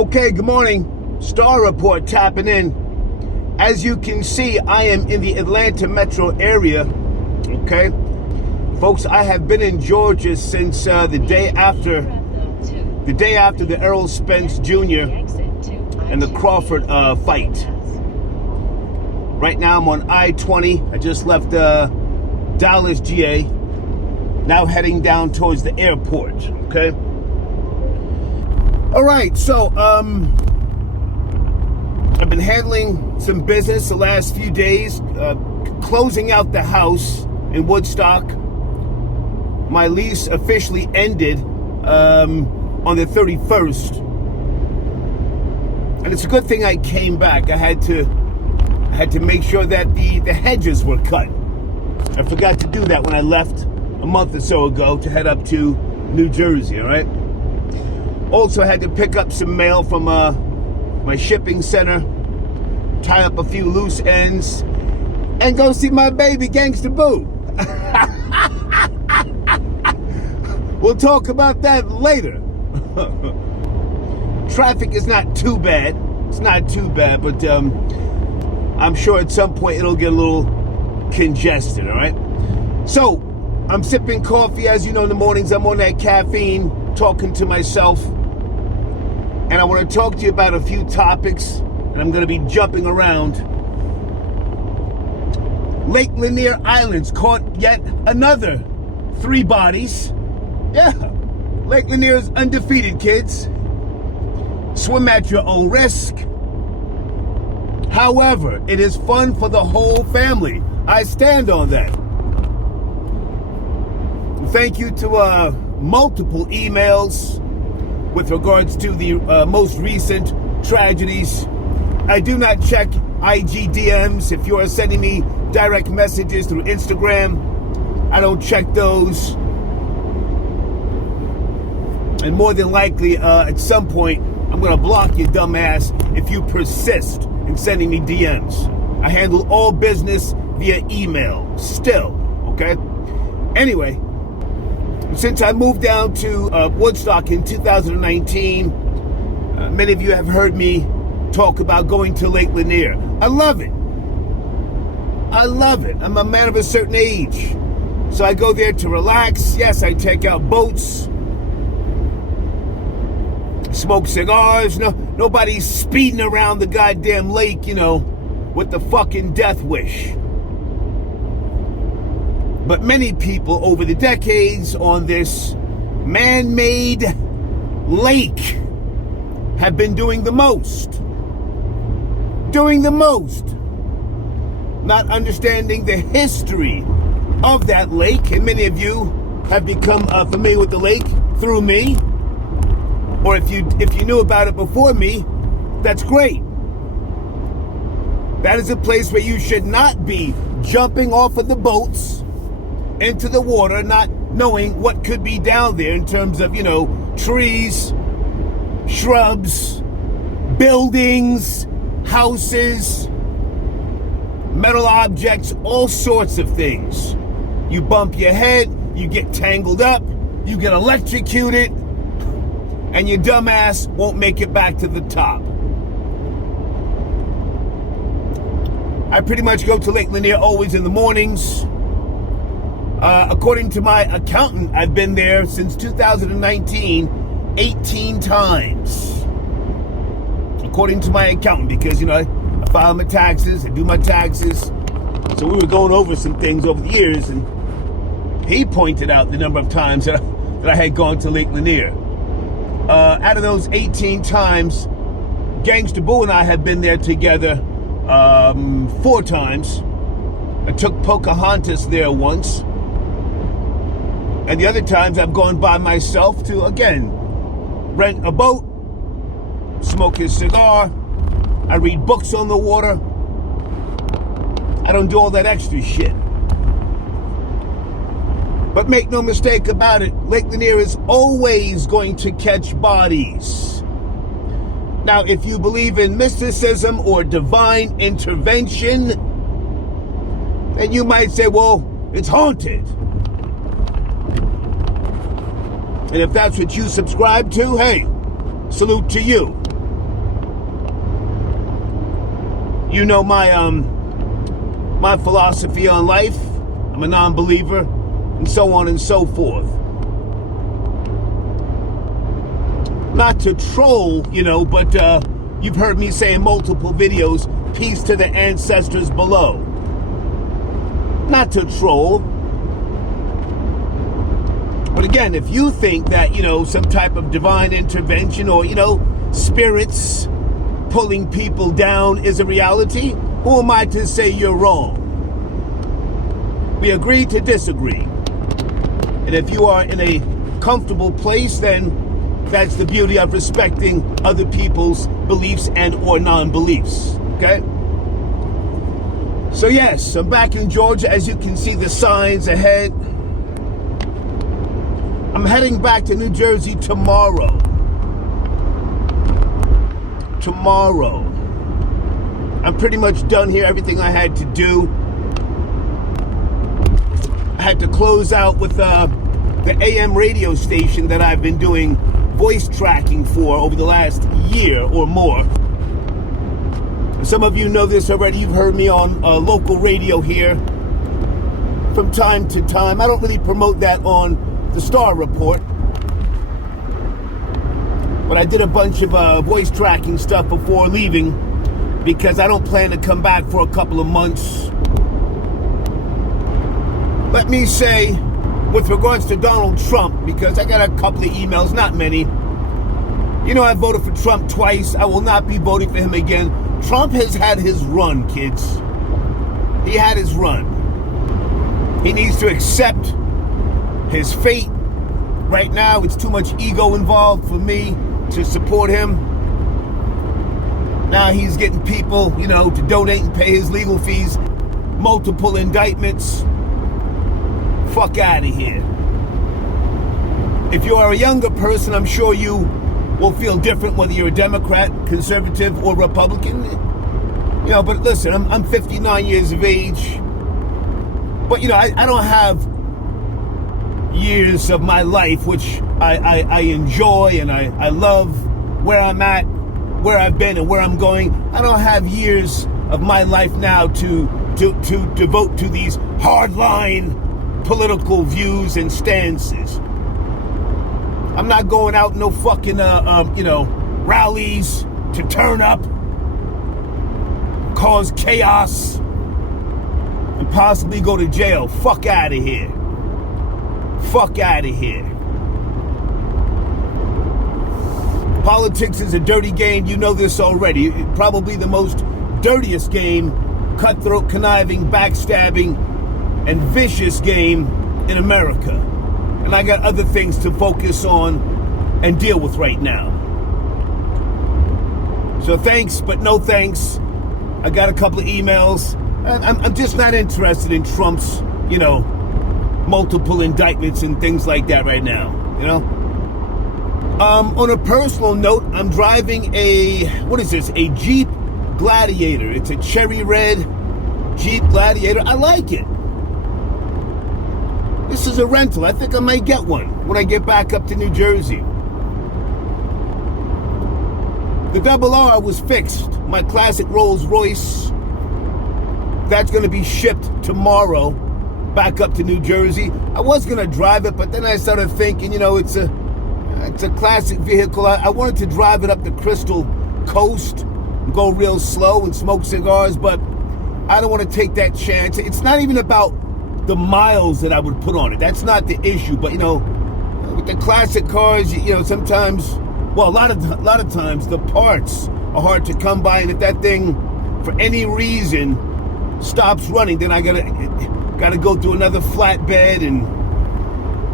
Okay, good morning. Star Report tapping in. As you can see, I am in the Atlanta metro area. Okay, folks, I have been in Georgia since the day after the Errol Spence Jr. and the Crawford fight. Right now I'm on I-20. I just left Dallas, GA. Now heading down towards the airport. Okay. All right, so I've been handling some business the last few days, closing out the house in Woodstock. My lease officially ended on the 31st, and it's a good thing I came back. I had to make sure that the hedges were cut. I forgot to do that when I left a month or so ago to head up to New Jersey. All right. Also had to pick up some mail from my shipping center, tie up a few loose ends, and go see my baby Gangsta Boo. We'll talk about that later. Traffic is not too bad. It's not too bad, but I'm sure at some point it'll get a little congested, all right? So, I'm sipping coffee. As you know, in the mornings, I'm on that caffeine, talking to myself. And I want to talk to you about a few topics, and I'm going to be jumping around. Lake Lanier Islands caught yet another 3 bodies. Yeah, Lake Lanier is undefeated, kids. Swim at your own risk. However, it is fun for the whole family. I stand on that. Thank you to multiple emails with regards to the most recent tragedies. I do not check IG DMs. If you are sending me direct messages through Instagram, I don't check those. And more than likely, at some point, I'm going to block you, dumbass, if you persist in sending me DMs. I handle all business via email still, okay? Anyway, since I moved down to Woodstock in 2019, many of you have heard me talk about going to Lake Lanier. I love it. I love it. I'm a man of a certain age. So I go there to relax. Yes, I check out boats, smoke cigars. Nobody's speeding around the goddamn lake, with the fucking death wish. But many people over the decades on this man-made lake have been doing the most. Not understanding the history of that lake. And many of you have become familiar with the lake through me. Or if you knew about it before me, that's great. That is a place where you should not be jumping off of the boats into the water, not knowing what could be down there in terms of, trees, shrubs, buildings, houses, metal objects, all sorts of things. You bump your head, you get tangled up, you get electrocuted, and your dumbass won't make it back to the top. I pretty much go to Lake Lanier always in the mornings. According to my accountant, I've been there since 2019, 18 times. According to my accountant, because, I file my taxes, I do my taxes. So we were going over some things over the years, and he pointed out the number of times that I had gone to Lake Lanier. Out of those 18 times, Gangsta Boo and I have been there together 4 times. I took Pocahontas there once. And the other times I've gone by myself to, again, rent a boat, smoke a cigar, I read books on the water. I don't do all that extra shit. But make no mistake about it, Lake Lanier is always going to catch bodies. Now, if you believe in mysticism or divine intervention, then you might say, well, it's haunted. And if that's what you subscribe to, hey, salute to you. You know my philosophy on life. I'm a non-believer, and so on and so forth. Not to troll, but you've heard me say in multiple videos, peace to the ancestors below. Not to troll. But again, if you think that, some type of divine intervention or, spirits pulling people down is a reality, who am I to say you're wrong? We agree to disagree. And if you are in a comfortable place, then that's the beauty of respecting other people's beliefs and or non-beliefs, okay? So yes, I'm back in Georgia. As you can see the signs ahead. I'm heading back to New Jersey tomorrow. I'm pretty much done here, everything I had to do. I had to close out with the AM radio station that I've been doing voice tracking for over the last year or more. Some of you know this already. You've heard me on local radio here from time to time. I don't really promote that on the Star Report, but I did a bunch of voice tracking stuff before leaving because I don't plan to come back for a couple of months. Let me say, with regards to Donald Trump, because I got a couple of emails, not many. I voted for Trump twice. I will not be voting for him again. Trump has had his run, kids. He had his run. He needs to accept his fate. Right now, it's too much ego involved for me to support him. Now he's getting people, to donate and pay his legal fees. Multiple indictments. Fuck out of here. If you are a younger person, I'm sure you will feel different whether you're a Democrat, conservative, or Republican. But listen, I'm 59 years of age. But, I don't have years of my life, which I enjoy and I love where I'm at, where I've been and where I'm going. I don't have years of my life now to devote to these hardline political views and stances. I'm not going out no fucking rallies to turn up, cause chaos, and possibly go to jail. Fuck out of here. Fuck out of here. Politics is a dirty game. You know this already. Probably the most dirtiest game, cutthroat, conniving, backstabbing, and vicious game in America. And I got other things to focus on and deal with right now. So thanks, but no thanks. I got a couple of emails. I'm just not interested in Trump's, multiple indictments and things like that right now, On a personal note, I'm driving a Jeep Gladiator. It's a cherry red Jeep Gladiator. I like it. This is a rental. I think I might get one when I get back up to New Jersey. The double R was fixed. My classic Rolls Royce. That's going to be shipped tomorrow back up to New Jersey. I was going to drive it, but then I started thinking, it's a classic vehicle. I wanted to drive it up the Crystal Coast, go real slow and smoke cigars, but I don't want to take that chance. It's not even about the miles that I would put on it. That's not the issue. But with the classic cars, sometimes, well, a lot of times the parts are hard to come by, and if that thing, for any reason, stops running, then I gotta go through another flatbed, and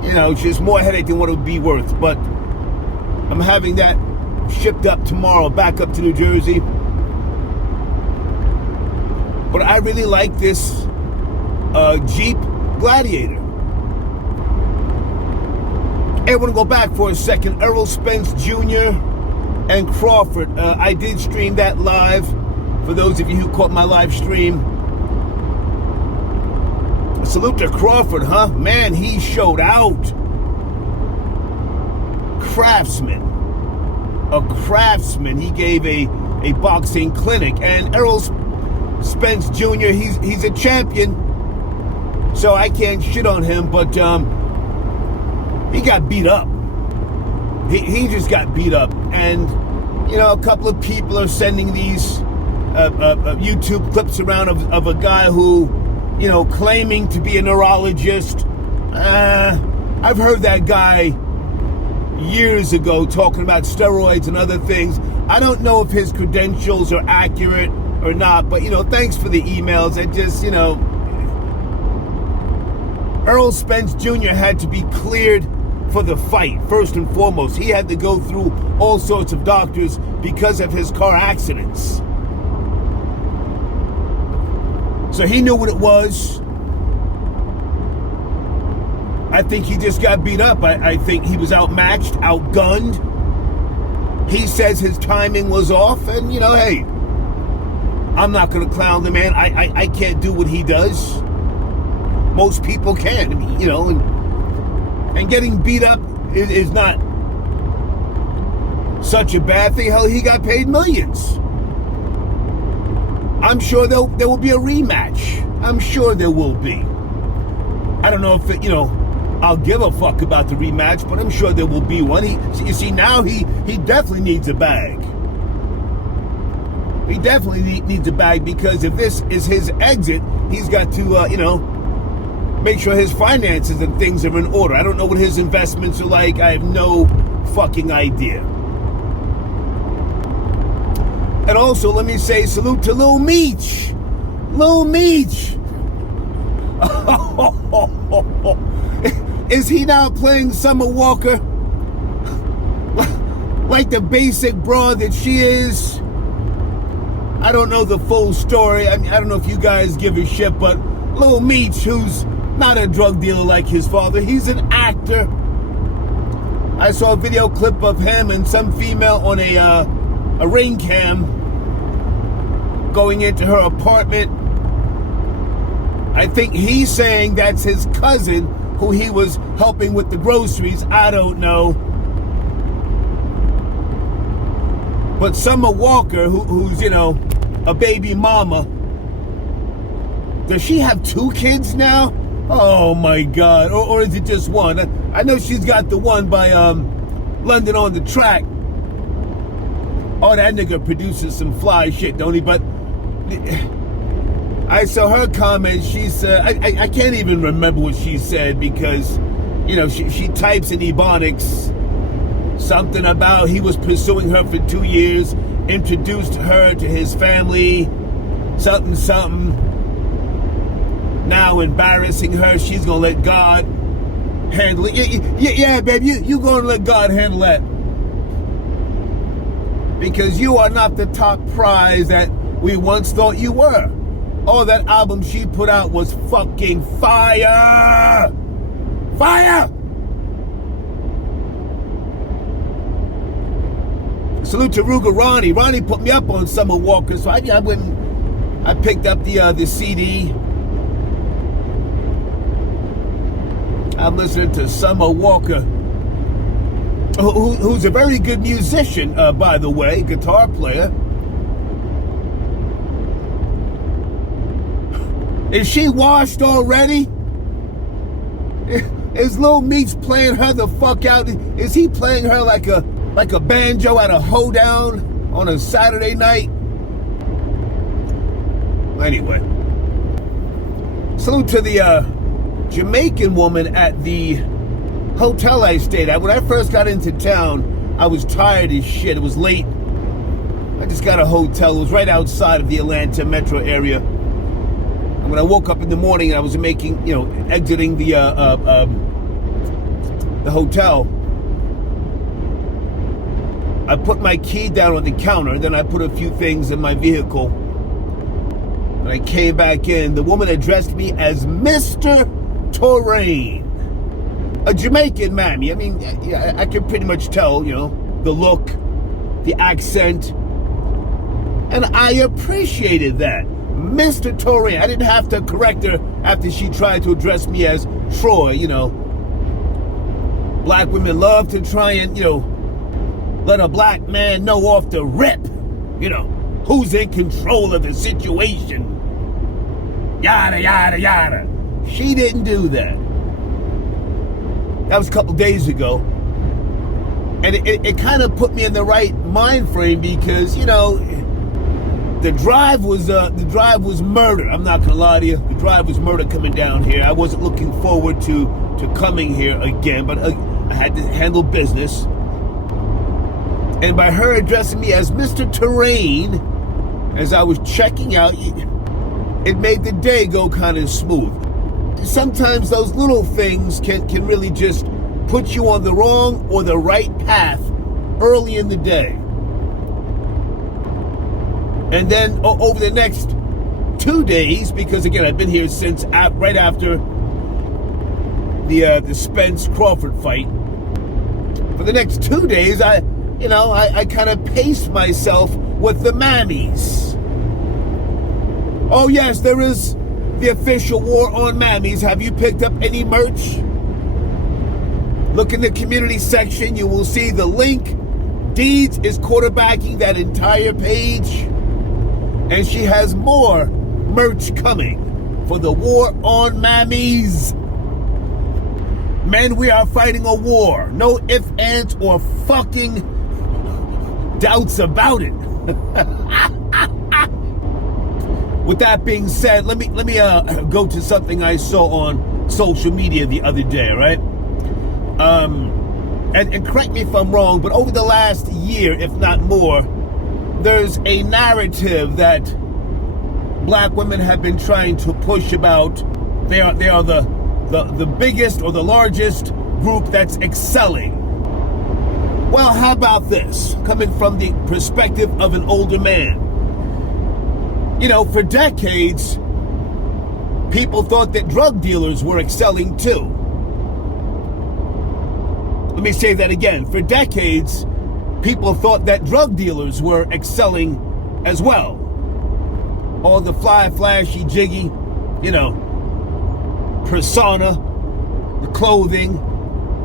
it's just more headache than what it would be worth. But I'm having that shipped up tomorrow, back up to New Jersey. But I really like this Jeep Gladiator. Hey, I want to go back for a second. Errol Spence Jr. and Crawford. I did stream that live. For those of you who caught my live stream. Salute to Crawford, huh? Man, he showed out. Craftsman. A craftsman. He gave a boxing clinic. And Errol's Spence Jr., he's a champion, so I can't shit on him, but he got beat up. He just got beat up. And, you know, a couple of people are sending these YouTube clips around of a guy who, you know, claiming to be a neurologist. I've heard that guy years ago talking about steroids and other things. I don't know if his credentials are accurate or not, but, you know, thanks for the emails. I just, you know, Earl Spence Jr. had to be cleared for the fight, first and foremost. He had to go through all sorts of doctors because of his car accidents. So he knew what it was. I think he just got beat up. I think he was outmatched, outgunned. He says his timing was off, and, you know, hey, I'm not going to clown the man. I can't do what he does. Most people can, you know, and getting beat up is not such a bad thing. Hell, he got paid millions. I'm sure there will be a rematch. I'm sure there will be. I don't know if it, you know, I'll give a fuck about the rematch, but I'm sure there will be one. You see, now he definitely needs a bag. He definitely needs a bag, because if this is his exit, he's got to, you know, make sure his finances and things are in order. I don't know what his investments are like. I have no fucking idea. And also, let me say salute to Lil Meech. Lil Meech. Is he now playing Summer Walker like the basic broad that she is? I don't know the full story. I mean, I don't know if you guys give a shit, but Lil Meech, who's not a drug dealer like his father, he's an actor. I saw a video clip of him and some female on a rain cam going into her apartment. I think he's saying that's his cousin who he was helping with the groceries. I don't know. But Summer Walker, who's, you know, a baby mama, does she have 2 kids now? Oh my God. Or is it just one? I know she's got the one by London on the Track. Oh, that nigga produces some fly shit, don't he? But I saw her comment. She said, I can't even remember what she said, because, you know, she types in Ebonics something about he was pursuing her for 2 years, introduced her to his family, something. Now embarrassing her, she's gonna let God handle it. Yeah, babe, you gonna let God handle that, because you are not the top prize that we once thought you were. Oh, that album she put out was fucking fire! Fire! Salute to Ruger Ronnie. Ronnie put me up on Summer Walker, so I went and I picked up the CD. I'm listening to Summer Walker, who's a very good musician, by the way, guitar player. Is she washed already? Is Lil Meech playing her the fuck out? Is he playing her like a banjo at a hoedown on a Saturday night? Anyway, salute to the Jamaican woman at the hotel I stayed at. When I first got into town, I was tired as shit. It was late. I just got a hotel. It was right outside of the Atlanta metro area. And when I woke up in the morning, I was exiting the hotel. I put my key down on the counter, then I put a few things in my vehicle. When I came back in, the woman addressed me as Mr. Torain, a Jamaican mammy. I mean, I can pretty much tell, you know, the look, the accent, and I appreciated that. Mr. Torain. I didn't have to correct her after she tried to address me as Troy. You know, black women love to try and, you know, let a black man know off the rip, you know, who's in control of the situation. Yada, yada, yada. She didn't do that. That was a couple days ago. And it kind of put me in the right mind frame because, the drive was murder. I'm not gonna lie to you. The drive was murder coming down here. I wasn't looking forward to coming here again, but I had to handle business. And by her addressing me as Mr. Terrain, as I was checking out, it made the day go kind of smooth. Sometimes those little things can really just put you on the wrong or the right path early in the day. And then over the next 2 days, because again, I've been here since right after the Spence Crawford fight. For the next 2 days, I kind of paced myself with the mammies. Oh yes, there is the official war on mammies. Have you picked up any merch? Look in the community section. You will see the link. Deeds is quarterbacking that entire page. And she has more merch coming for the war on mammies. Men, we are fighting a war. No ifs, ands, or fucking doubts about it. With that being said, let me go to something I saw on social media the other day, right? And correct me if I'm wrong, but over the last year, if not more, there's a narrative that black women have been trying to push about they are the biggest or the largest group that's excelling. Well, how about this? Coming from the perspective of an older man. For decades, people thought that drug dealers were excelling too. Let me say that again. For decades, people thought that drug dealers were excelling as well. All the fly, flashy, jiggy, persona, the clothing,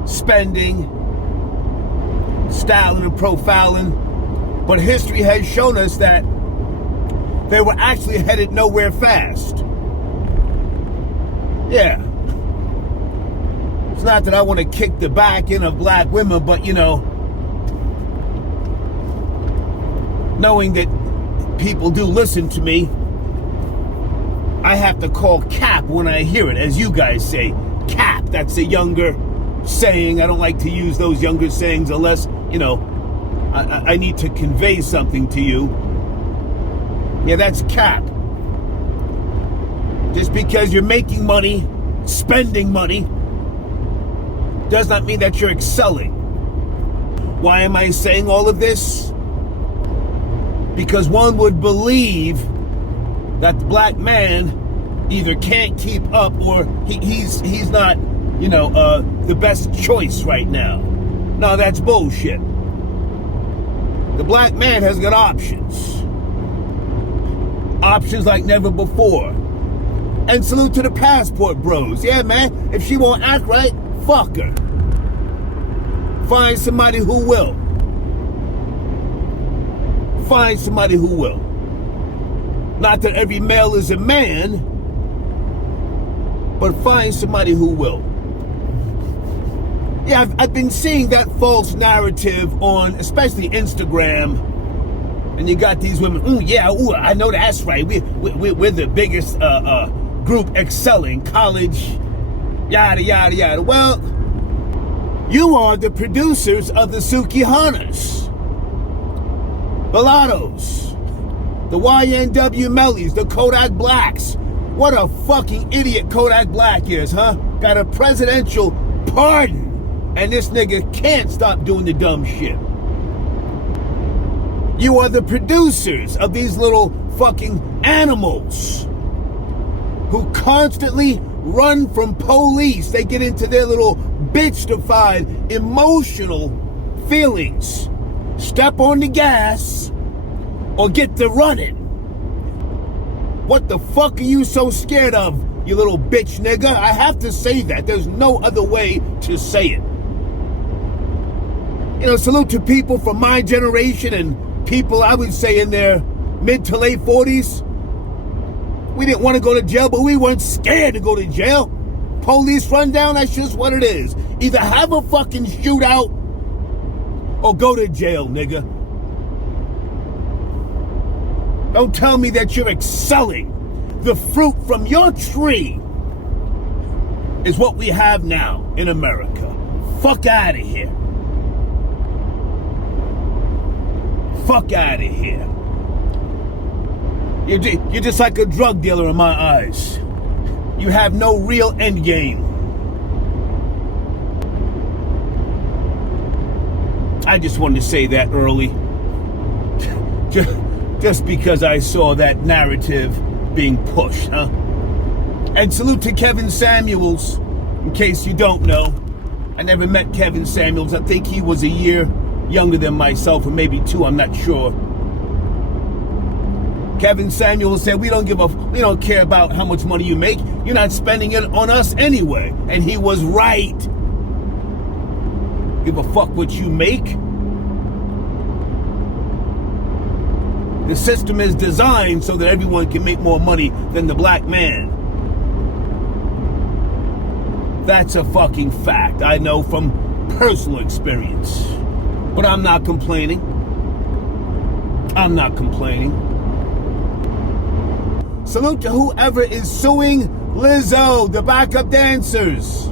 spending, styling and profiling. But history has shown us that they were actually headed nowhere fast. Yeah. It's not that I want to kick the back end of black women, but knowing that people do listen to me, I have to call cap when I hear it. As you guys say, cap. That's a younger saying. I don't like to use those younger sayings unless, I need to convey something to you. Yeah, that's cap. Just because you're making money, spending money, does not mean that you're excelling. Why am I saying all of this? Because one would believe that the black man either can't keep up or he's not, the best choice right now. No, that's bullshit. The black man has got options. Options like never before. And salute to the passport bros. Yeah, man, if she won't act right, fuck her. Find somebody who will. Find somebody who will. Not that every male is a man, but find somebody who will. Yeah, I've been seeing that false narrative on, especially Instagram, and you got these women. I know that's right. We're the biggest group excelling, college, yada yada yada. Well, you are the producers of the Sukihanas, Balados, the YNW Mellies, the Kodak Blacks. What a fucking idiot Kodak Black is, huh? Got a presidential pardon, and this nigga can't stop doing the dumb shit. You are the producers of these little fucking animals who constantly run from police. They get into their little bitch-defied emotional feelings. Step on the gas or get to running. What the fuck are you so scared of, you little bitch nigga? I have to say that. There's no other way to say it. Salute to people from my generation and people I would say in their mid to late 40s. We didn't want to go to jail, but we weren't scared to go to jail. Police rundown, that's just what it is. Either have a fucking shootout or go to jail, nigga. Don't tell me that you're excelling. The fruit from your tree is what we have now in America. Fuck out of here. Fuck out of here. You're just like a drug dealer in my eyes. You have no real end game. I just wanted to say that early. Just because I saw that narrative being pushed, huh? And salute to Kevin Samuels, in case you don't know. I never met Kevin Samuels. I think he was a year younger than myself, or maybe 2, I'm not sure. Kevin Samuels said, we don't care about how much money you make. You're not spending it on us anyway. And he was right. Give a fuck what you make. The system is designed so that everyone can make more money than the black man. That's a fucking fact. I know from personal experience. But I'm not complaining. I'm not complaining. Salute to whoever is suing Lizzo, the backup dancers.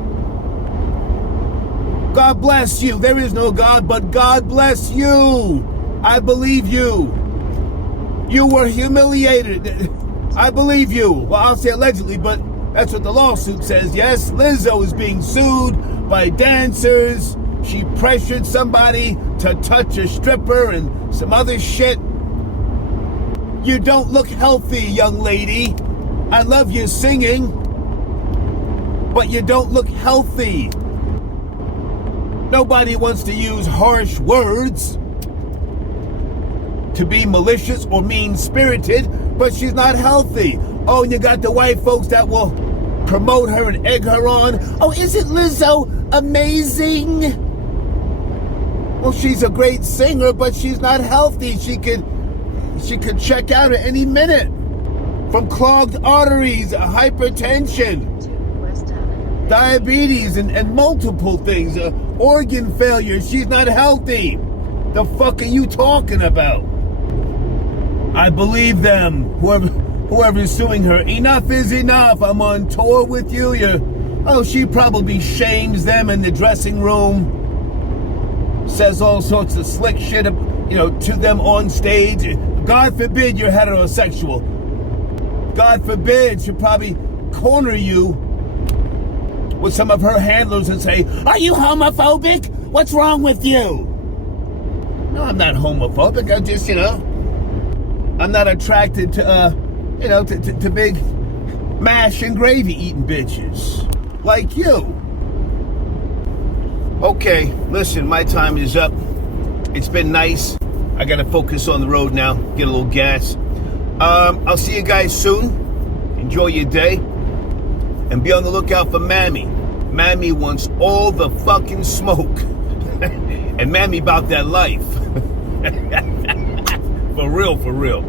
God bless you. There is no God, but God bless you. I believe you. You were humiliated. I believe you. Well, I'll say allegedly, but that's what the lawsuit says. Yes, Lizzo is being sued by dancers. She pressured somebody to touch a stripper and some other shit. You don't look healthy, young lady. I love your singing, but you don't look healthy. Nobody wants to use harsh words to be malicious or mean-spirited, but she's not healthy. Oh, and you got the white folks that will promote her and egg her on. Oh, isn't Lizzo amazing? Well, she's a great singer, but she's not healthy. She could check out at any minute from clogged arteries, hypertension, diabetes, and multiple things, organ failure. She's not healthy. The fuck are you talking about? I believe them. Whoever's suing her, enough is enough. I'm on tour with you. She probably shames them in the dressing room. Says all sorts of slick shit, to them on stage. God forbid you're heterosexual. God forbid she'll probably corner you with some of her handlers and say, "Are you homophobic? What's wrong with you?" No, I'm not homophobic. I just, I'm not attracted to, to big mash and gravy eating bitches like you. Okay, listen, my time is up. It's been nice. I got to focus on the road now, get a little gas. I'll see you guys soon. Enjoy your day. And be on the lookout for Mammy. Mammy wants all the fucking smoke. And Mammy about that life. For real, for real.